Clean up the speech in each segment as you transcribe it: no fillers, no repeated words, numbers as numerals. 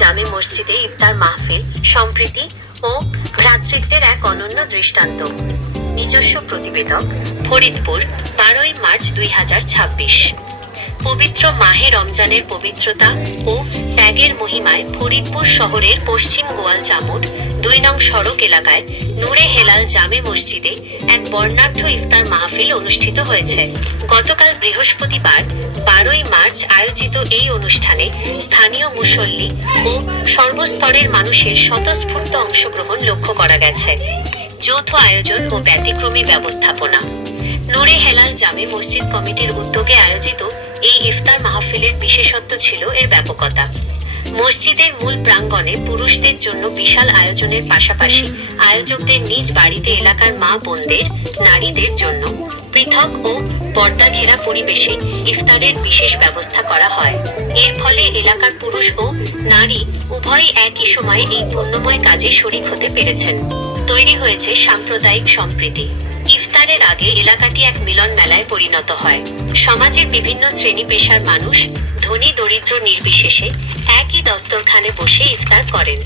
জামে মসজিদে ইফতার মাহফিল সম্প্রীতি ও ভ্রাতৃত্বের এক অনন্য দৃষ্টান্ত। নিজস্ব প্রতিবেদক, ফরিদপুর, 12ই মার্চ 2026। পবিত্র মাহে রমজানের পবিত্রতা ও ত্যাগের মহিমায় ফরিদপুর শহরের পশ্চিম গোয়াল জামুর 2 নং সড়ক এলাকায় নূরে হেলাল জামে মসজিদে এক বর্ণাঢ্য ইফতার মাহফিল অনুষ্ঠিত হয়েছে। গতকাল বৃহস্পতিবার 12ই মার্চ আয়োজিত এই অনুষ্ঠানে স্থানীয় মুসল্লি ও সর্বস্তরের মানুষের স্বতঃস্ফূর্ত অংশগ্রহণ লক্ষ্য করা গেছে। যৌথ আয়োজন ও ব্যতিক্রমী ব্যবস্থাপনা। নূরে হেলাল জামে মসজিদ কমিটির উদ্যোগে আয়োজিত এই ইফতার মাহফিলের বিশেষত্ব ছিল এর ব্যাপকতা। মসজিদের মূল প্রাঙ্গণে পুরুষদের জন্য বিশাল আয়োজনের পাশাপাশি আয়োজকদের নিজ বাড়িতে এলাকার মা বোনদের, নারীদের জন্য পৃথক ও পর্দা ঘেরা পরিবেশে ইফতারের বিশেষ ব্যবস্থা করা হয়। এর ফলে এলাকার পুরুষ ও নারী উভয়ই একই সময়ে এই পুণ্যময় কাজে শরিক হতে পেরেছেন। তৈরি হয়েছে সাম্প্রদায়িক সম্প্রীতি। ইফতারের আগে এলাকাটি এক মিলন মেলায় পরিণত হয়। সমাজের বিভিন্ন শ্রেণী পেশার মানুষ ধনী দরিদ্র নির্বিশেষে একই দস্তরখানে বসে ইফতার করেন।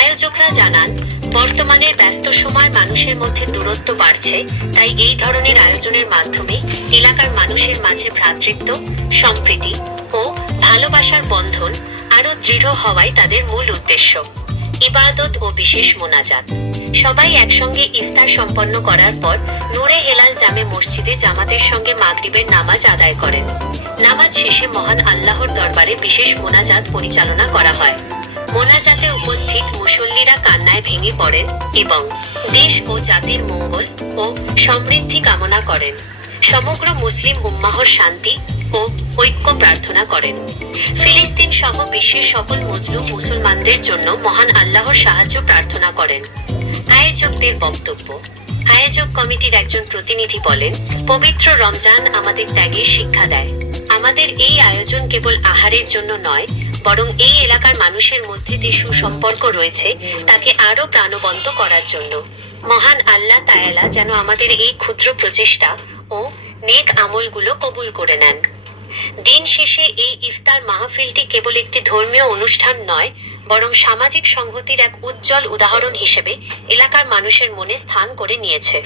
আয়োজকরা জানান, বর্তমানের ব্যস্ত সময় মানুষের মধ্যে দূরত্ব বাড়ছে, তাই এই ধরনের আয়োজনের মাধ্যমে এলাকার মানুষের মাঝে ভ্রাতৃত্ব, সম্প্রীতি ও ভালোবাসার বন্ধন আরও দৃঢ় হওয়াই তাদের মূল উদ্দেশ্য। ইবাদত ও বিশেষ মোনাজাত। সবাই একসঙ্গে ইফতার সম্পন্ন করার পর নূরে হেলাল জামে মসজিদে জামাতের সঙ্গে মাগরিবের নামাজ আদায় করেন। নামাজ শেষে মহান আল্লাহর দরবারে বিশেষ মোনাজাত পরিচালনা করা হয়। মোনাজাতে উপস্থিত মুসল্লিরা কান্নায় ভেঙে পড়েন এবং দেশ ও জাতির মঙ্গল ও সমৃদ্ধি কামনা করেন। সমগ্র মুসলিম উম্মাহর শান্তি ও ঐক্য প্রার্থনা করেন। ফিলিস্তিন সহ বিশ্বের সকল মজলুম মুসলমানদের জন্য মহান আল্লাহর সাহায্য প্রার্থনা করেন। আয়োজকদের বক্তব্য। আয়োজক কমিটির একজন প্রতিনিধি বলেন, পবিত্র রমজান আমাদের ত্যাগের শিক্ষা দেয়। আমাদের এই আয়োজন কেবল আহারের জন্য নয়, বরং এই এলাকার মানুষের মধ্যে যে সুসম্পর্ক রয়েছে তাকে আরও প্রাণবন্ত করার জন্য। মহান আল্লাহ তাআলা যেন আমাদের এই ক্ষুদ্র প্রচেষ্টা ও নেক আমলগুলো কবুল করে নেন। দিন শেষে এই ইফতার মাহফিলটি কেবল একটি ধর্মীয় অনুষ্ঠান নয়, বরং সামাজিক সংহতির এক উজ্জ্বল উদাহরণ হিসেবে এলাকার মানুষের মনে স্থান করে নিয়েছে।